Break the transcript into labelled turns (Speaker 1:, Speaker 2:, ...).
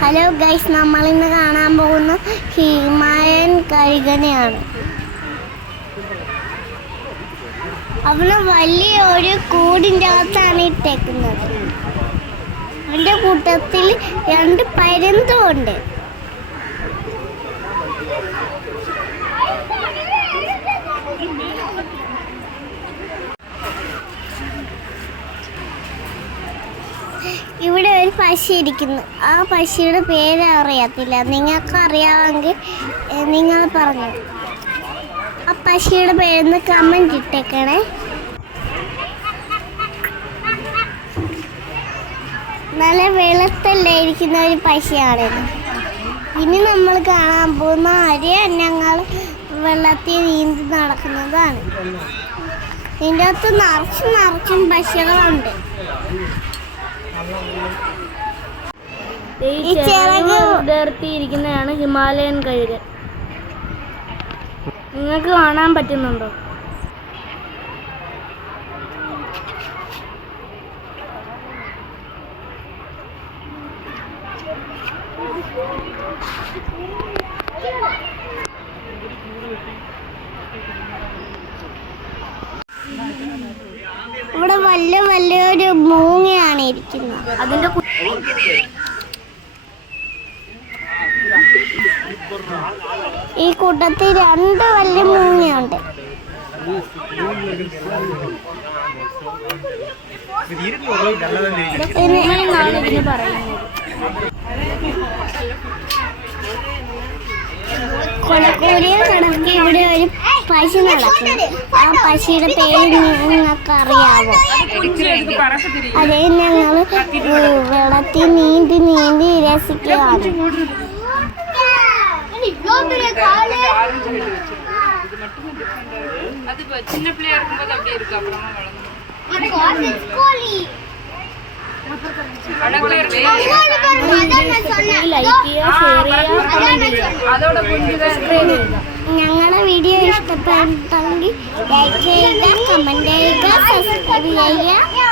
Speaker 1: Hello guys നമ്മൾ ഇന്ന് കാണാൻ പോകുന്ന ഹിമാലയൻ കഴുകനെയാണ്. അവന് വലിയ ഒരു കൂടിന്റെ അകത്താണ് ഇട്ടേക്കുന്നത് അവന്റെ കൂട്ടത്തിൽ രണ്ട് പരുന്തും ഉണ്ട്. ഇവിടെ ഒരു പശു ഇരിക്കുന്നു. ആ പശുയുടെ പേര് അറിയത്തില്ല. നിങ്ങൾക്ക് അറിയാമെങ്കിൽ നിങ്ങൾ പറഞ്ഞു. ആ പശുയുടെ പേരെന്ന് കമന്റ് ഇട്ടേക്കണേ. നല്ല വെളുത്തല്ലേ ഇരിക്കുന്ന ഒരു പശിയാണിത്. ഇനി നമ്മൾ കാണാൻ പോകുന്ന അരി ഞങ്ങൾ വെള്ളത്തിൽ നീന്തി നടക്കുന്നതാണ്. ഇതിന്റെ അകത്ത് നിറച്ചും നിറച്ചും പശുകളുണ്ട്.
Speaker 2: ഈ
Speaker 1: ചിറക്
Speaker 2: ഉയർത്തിയിരിക്കുന്നതാണ് ഹിമാലയൻ കഴുകൻ നിങ്ങൾക്ക് കാണാൻ പറ്റുന്നുണ്ടോ?
Speaker 1: ഇവിടെ വലിയ വലിയൊരു മൂങ്ങയാണ് ഇരിക്കുന്നത്
Speaker 2: അതിന്റെ
Speaker 1: ഈ കൂട്ടത്തിൽ രണ്ട് വലിയ മൂങ്ങയുണ്ട്. കൊലക്കൂലിയെ കണക്ക് ഇവിടെ ഒരു പശു നടക്കും ആ പശുയുടെ പേര് നിങ്ങൾക്ക് അറിയാമോ അതേ ഞങ്ങൾ വെള്ളത്തിൽ നീന്തി നീന്തി രസിക്കുകയാണ്
Speaker 3: அது இப்ப சின்ன பிள்ளையா இருக்கும்போது அப்படியே இருக்கு அப்புறமா வளர்ந்து அழகுல இருக்கு
Speaker 2: ലൈക്ക് ചെയ്യുക ഷെയർ ചെയ്യുക കമന്റ് ചെയ്യുക
Speaker 3: அதோட கொஞ்சம்
Speaker 2: സബ്സ്ക്രൈബ് ചെയ്യുക
Speaker 1: ഞങ്ങളുടെ വീഡിയോ ഇഷ്ടപ്പെട്ടെങ്കിൽ ലൈക്ക് ചെയ്യുക കമൻറ്റ് ചെയ്യുക സബ്സ്ക്രൈബ് ചെയ്യുക